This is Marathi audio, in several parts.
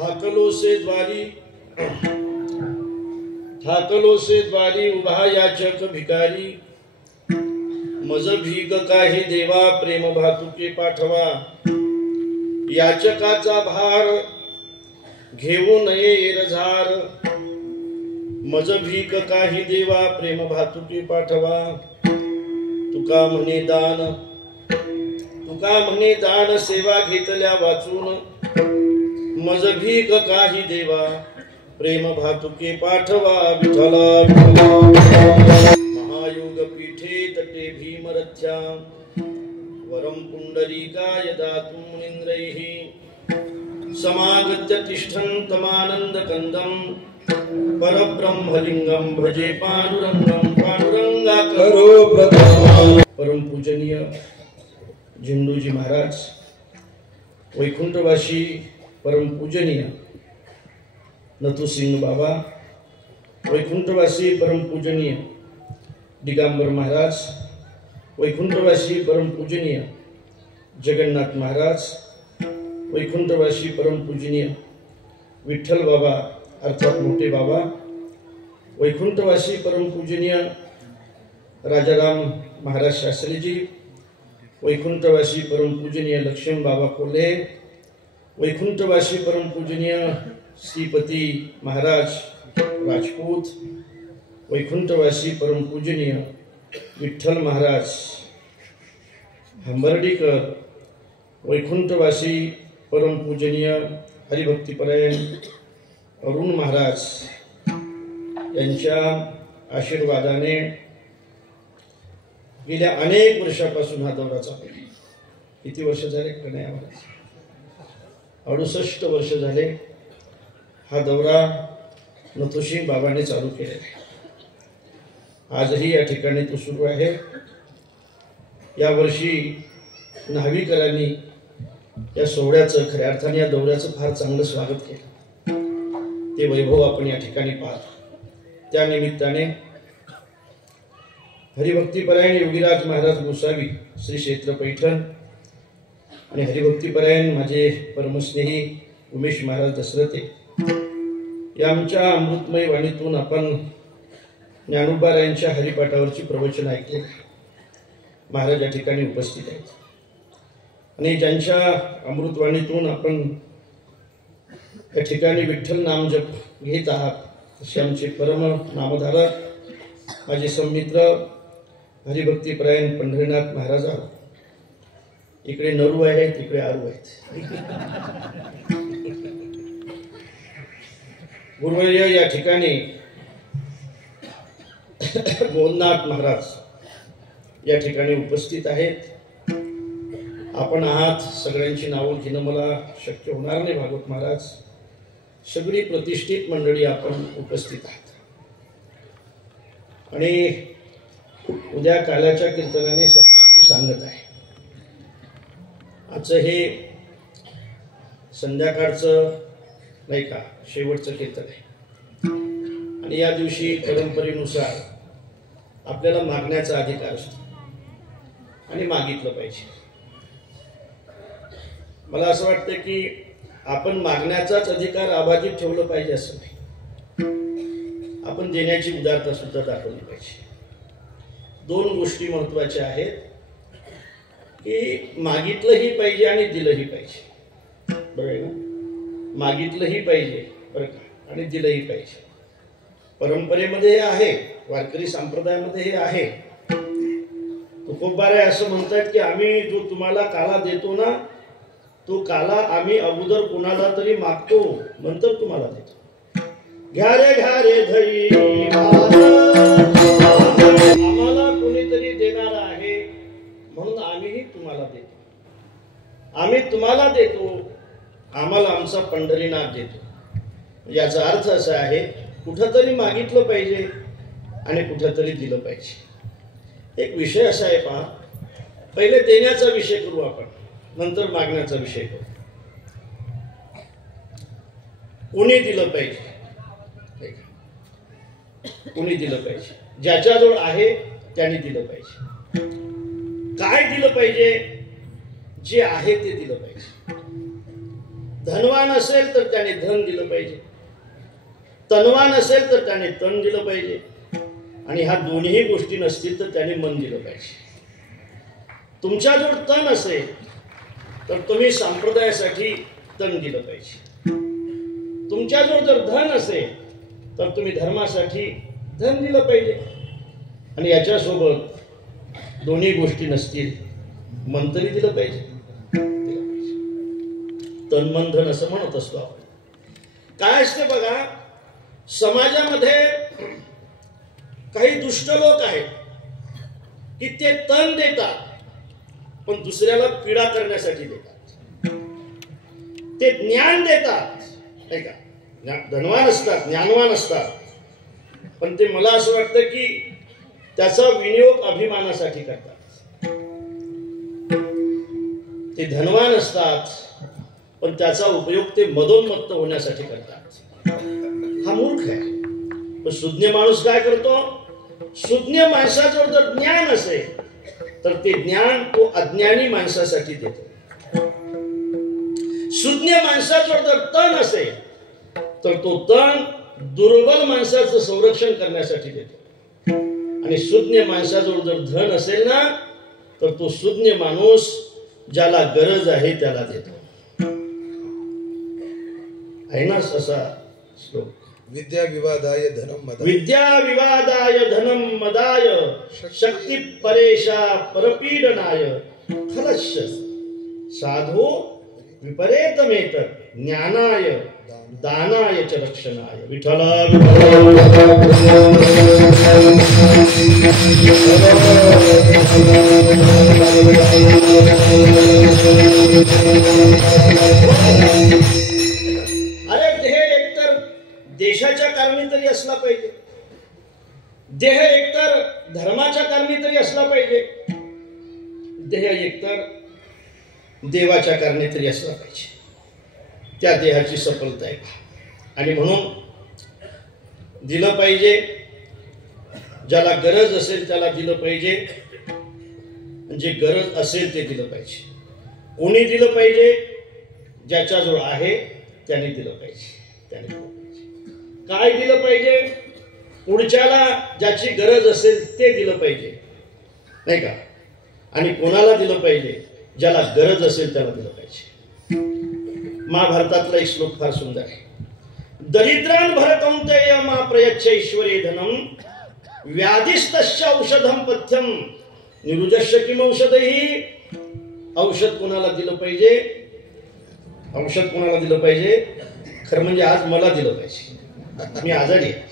थाकलो से द्वारी उभा याचक भिकारी मज भीक काही देवा प्रेम भातुके पाठवा याचकाचा भार घेऊ नये एरझार मज भीक काही देवा प्रेम भातुके पाठवा तुका म्हणे दान सेवा घेतल्या वाचून मज भीक काही देवा प्रेम भातुके पाठवा विठला महायोग पीठे तटे भीमरथ्या वरम पुंडरीकाय दातुं मुनींद्रैः समागत्य तिष्ठन्तमानंद कंदम परब्रह्मलिंगम भजे पांडुरंगम पांडुरंगा करो प्रदान। परम पूजनीय झेंडूजी महाराज, वैकुंठवासी परम पूजनीय नथुसिंग बाबा, वैकुंठवासी परम पूजनीय दिगंबर महाराज, वैकुंठवासी परम पूजनीय जगन्नाथ महाराज, वैकुंठवासी परम पूजनीय विठ्ठल बाबा अर्थात मोठे बाबा, वैकुंठवासी परम पूजनीय राजाराम महाराज शास्त्रीजी, वैकुंठवासी परम पूजनीय लक्ष्मण बाबा कोल्हे, वैकुंठवासी परम पूजनीय श्रीपती महाराज राजपूत, वैकुंठवासी परम पूजनीय विठ्ठल महाराज हंबर्डीकर, वैकुंठवासी परम पूजनीय हरिभक्तीपरायण अरुण महाराज यांच्या आशीर्वादाने गेल्या अनेक वर्षापासून हा दौरा चालू आहे। किती वर्ष झाले कन्हैया महाराज? 68 वर्ष झाले हा दौरा नथुसिंग बाबांनी चालू केलेला आहे। आजही या ठिकाणी तो सुरू आहे। या वर्षी न्हावीकरांनी या सोहळ्याचं खऱ्या अर्थाने या दौऱ्याचं फार चांगलं स्वागत केलं। ते वैभव आपण या ठिकाणी पाहतो। त्या निमित्ताने हरिभक्तीपरायण योगीराज महाराज गोसावी श्री क्षेत्र पैठण आणि हरिभक्तीपरायण माझे परमस्नेही उमेश महाराज दसरथे या आमच्या अमृतमय वाणीतून आपण ज्ञानोबारायांच्या हरिपाठावरची प्रवचन ऐकले। महाराज या ठिकाणी उपस्थित आहेत आणि ज्यांच्या अमृतवाणीतून आपण या ठिकाणी विठ्ठल नाम जप घेत आहात असे आमचे परम नामधारक माझे संमित्र हरिभक्तीपरायण पंढरीनाथ महाराज आहेत। इकडे नरू आहेत, इकडे आरू आहेत। गुरुवर्य या ठिकाणी मोहननाथ महाराज या ठिकाणी उपस्थित आहेत। आपण आहात, सगळ्यांची नावं घेणं मला शक्य होणार नाही भागवत महाराज। सगळी प्रतिष्ठित मंडळी आपण उपस्थित आहात आणि उद्या काल्याच्या कीर्तनाने सप्ताची सांगत आहे। आजचं हे संध्याकाळचं नाही का शेवटचं कीर्तन आहे आणि या दिवशी परंपरेनुसार आपल्याला मागण्याचा अधिकार असतो आणि मागितलं पाहिजे। मला असं वाटतं की आपण मागण्याचाच अधिकार अबाधित ठेवलं पाहिजे असं नाही, आपण देण्याची उदारता सुद्धा दाखवली पाहिजे। दोन गोष्टी महत्त्वाच्या आहेत की मागितलंही पाहिजे आणि दिलंही पाहिजे। बरोबर आहे ना? मागितलंही पाहिजे बरं का आणि दिलंही पाहिजे। परंपरेमध्ये हे आहे, वारकरी संप्रदायामध्ये हे आहे। तुकोबाराय असं म्हणतात की आम्ही जो तुम्हाला काला देतो ना तो काला आम्ही अगोदर कोणाला तरी मागतो नंतर तुम्हाला देतो। घ्या रे धई आम्हाला कोणीतरी देणार आहे म्हणून आम्हीही तुम्हाला देतो। आम्ही तुम्हाला देतो, आम्हाला आमचा पंढरीनाथ देतो। याचा अर्थ असा आहे कुठंतरी मागितलं पाहिजे आणि कुठंतरी दिलं पाहिजे। एक विषय असा आहे पहा, पहिले देण्याचा विषय करू आपण, नंतर मागण्याचा विषय करू। कोणी दिलं पाहिजे? कोणी दिलं पाहिजे? ज्याच्याजवळ आहे त्याने दिलं पाहिजे। काय दिलं पाहिजे? जे आहे ते दिलं पाहिजे। धनवान असेल तर त्याने धन दिलं पाहिजे, तनवान असेल तर त्याने तन दिलं पाहिजे, आणि ह्या दोन्ही गोष्टी नसतील तर त्याने मन दिलं पाहिजे. तुमच्याजवळ तन असेल तर तुम्ही संप्रदायासाठी तन दिलं पाहिजे. तुमच्याजवळ जर धन असेल तर तुम्ही धर्मासाठी धन दिलं पाहिजे. आणि याच्यासोबत दोन्ही गोष्टी नसतील मन तरी दिलं पाहिजे. तन मन धन असं म्हणत असतो आपण. काय असते बघा, समाजामध्ये काही दुष्ट लोक आहेत की ते तन देतात पण दुसऱ्याला पीडा करण्यासाठी देतात. ते ज्ञान देतात नाही का, धनवान असतात, ज्ञानवान असतात, पण ते मला असं वाटतं की त्याचा विनियोग अभिमानासाठी करतात. ते धनवान असतात पण त्याचा उपयोग ते मदोन्मत्त होण्यासाठी करतात. हा मूर्ख आहे. पण सुज्ञ माणूस काय करतो, सुज्ञ माणसाजवळ जर ज्ञान असेल तर ते ज्ञान तो अज्ञानी माणसासाठी देतो. सुज्ञ माणसाजवळ जर तन असेल तर तो तन दुर्बल माणसाचं संरक्षण करण्यासाठी देतो. आणि सुज्ञ माणसाजवळ जर धन असेल ना तर तो सुज्ञ माणूस ज्याला गरज आहे त्याला देतो. आहे ना असा श्लोक, विद्या विवादाय धनम मदाय, विद्या विवादाय धनम मदाय, शक्ती परेशा परपीडनाय, खलस्य साधो विपरेतमेत, ज्ञानाय दानाय च रक्षणाय. विठ्ठल देशाच्या कारणी तरी असला पाहिजे, देह एकतर धर्माच्या कारणी तरी असला पाहिजे, देह एकतर देवाच्या कारणी तरी असला पाहिजे. त्या देहाची सफलता आहे. आणि म्हणून दिलं पाहिजे, ज्याला गरज असेल त्याला दिलं पाहिजे, जे गरज असेल ते दिलं पाहिजे. कोणी दिलं पाहिजे, ज्याच्याजवळ आहे त्याने दिलं पाहिजे. त्याने दिलं पाहिजे. काय दिलं पाहिजे, पुढच्याला ज्याची गरज असेल ते दिलं पाहिजे नाही का. आणि कोणाला दिलं पाहिजे, ज्याला गरज असेल त्याला दिलं पाहिजे. महाभारतातला एक श्लोक फार सुंदर आहे. दरिद्रान भरकौंतेय मा प्रयच्छ ईश्वरे धनम, व्याधिस्तस्य औषधम पथ्यम, निरुजस्य किम औषधही. औषध कोणाला दिलं पाहिजे, औषध कोणाला दिलं पाहिजे, खरं म्हणजे आज मला दिलं पाहिजे, मी आजारी आहे.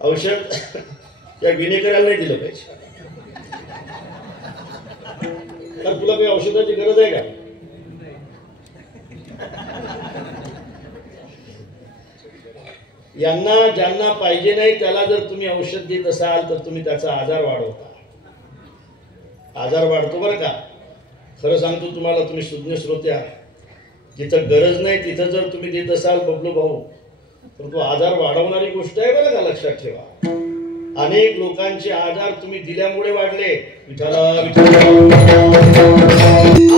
औषध त्या विनेकराला नाही दिलं पाहिजे. तर तुला काही औषधाची गरज आहे का? यांना ज्यांना पाहिजे नाही त्याला जर तुम्ही औषध देत असाल तर तुम्ही त्याचा आजार वाढवता. आजार वाढतो बरं का. खरं सांगतो तुम्हाला, तुम्ही सुज्ञ श्रोते आहात, जिथं गरज नाही तिथं जर तुम्ही देत असाल बबलू भाऊ तर तो आजार वाढवणारी गोष्ट आहे बरं का. लक्षात ठेवा, अनेक लोकांचे आजार तुम्ही दिल्यामुळे वाढले. विठाला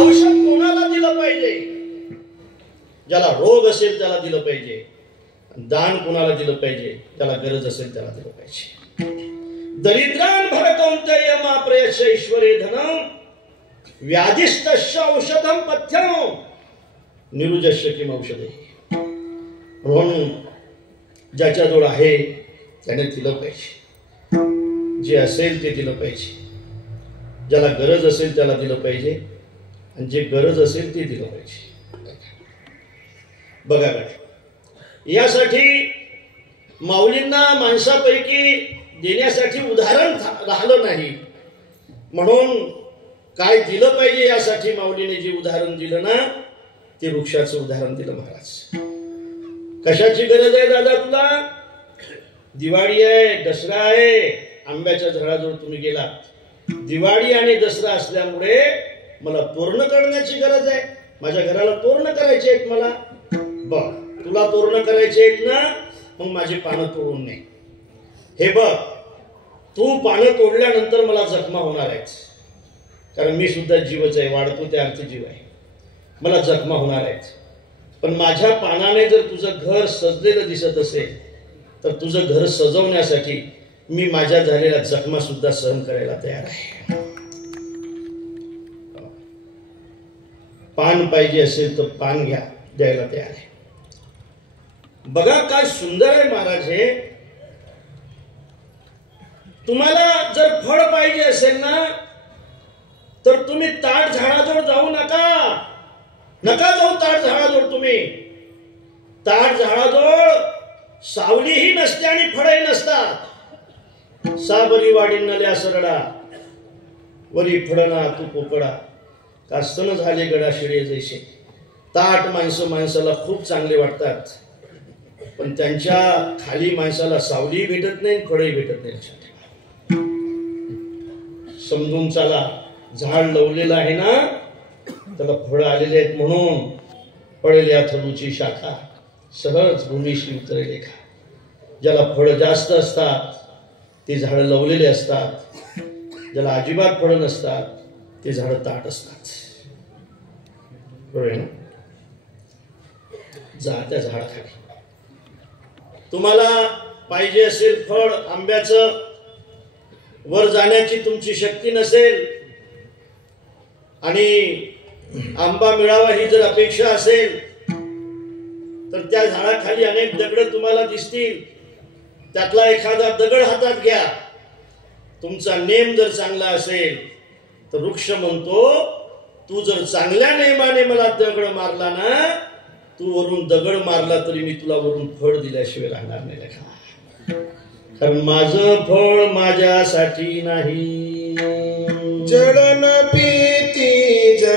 औषध कोणाला दिलं पाहिजे, ज्याला रोग असेल त्याला दिलं पाहिजे. दान कोणाला दिलं पाहिजे, ज्याला गरज असेल त्याला दिलं पाहिजे. दरिद्रान भरकौंतेय मा प्रयच्छ ईश्वरे धनम, व्याधिस्तस्य औषधम पथ्यम, निरुजस्य किम औषधे. म्हणून ज्याच्याजवळ आहे त्याने दिलं पाहिजे, जे असेल ते दिलं पाहिजे, ज्याला गरज असेल त्याला दिलं पाहिजे, आणि जे गरज असेल ते दिलं पाहिजे. बघा यासाठी माऊलींना माणसापैकी देण्यासाठी उदाहरण राहिलं नाही. म्हणून काय दिलं पाहिजे यासाठी माऊलीने जे उदाहरण दिलं ना ते वृक्षाचं उदाहरण दिलं महाराज. कशाची गरज आहे दादा तुला? दिवाळी आहे, दसरा आहे, आंब्याच्या झाडाजवळ तुम्ही गेलात. दिवाळी आणि दसरा असल्यामुळे मला तोरण करण्याची गरज आहे, माझ्या घराला तोरण करायचे आहेत मला. बघ तुला तोरण करायचे आहेत ना, मग माझी पानं तोडून नाही. हे बघ तू पानं तोडल्यानंतर मला जखमा होणार आहेत, कारण मी सुद्धा जीवच आहे, वाढतो ते अर्थजीव आहे. मला जखमा होणार आहेत, पण माझ्या पानाने जर तुझं घर सजलेलं दिसत असेल तर तुझं घर सजवण्यासाठी मी माझ्या झालेल्या जखमा सुद्धा सहन करायला तयार आहे. पान पाहिजे असेल तर पान घ्या, द्यायला तयार आहे. बघा काय सुंदर आहे महाराज हे. तुम्हाला जर फळ पाहिजे असेल ना तर तुम्ही ताट झाडाजवळ जाऊ नका, नका जाऊ ताट झाडाजवळ. तुम्ही ताट झाडाजवळ सावलीही नसते आणि फळही नसतात. साबरी वाडी नल्या सरडा वरी फळना तू पोकडा, कास्तन झाले गडा शिडे जैसे. ताट माणसाला खूप चांगले वाटतात, पण त्यांच्या खाली माणसाला सावली भेटत नाही, फळही भेटत नाही. समजून चाला, झाड लावलेलं आहे ना त्याला फळं आलेले आहेत म्हणून पडल्या थरूची शाखा सहज भूमीशी उतरेल का. ज्याला फळं जास्त असतात ते झाडं लावलेले असतात, ज्याला अजिबात फळं नसतात ते झाडं ताट असतात. बरोबर ना. जा त्या झाडाखाली. तुम्हाला पाहिजे असेल फळ आंब्याचं, वर जाण्याची तुमची शक्ती नसेल आणि आंबा मिळावा ही जर अपेक्षा असेल तर त्या झाडाखाली अनेक दगड तुम्हाला दिसतील. त्यातला एखादा दगड हातात घ्या. तुमचा नेम जर चांगला असेल तर वृक्ष म्हणतो तू जर चांगल्या नेमाने मला दगड मारला ना, तू वरून दगड मारला तरी मी तुला वरून फळ दिल्याशिवाय राहणार नाही लेखा. कारण माझं फळ माझ्यासाठी नाही. जडन पी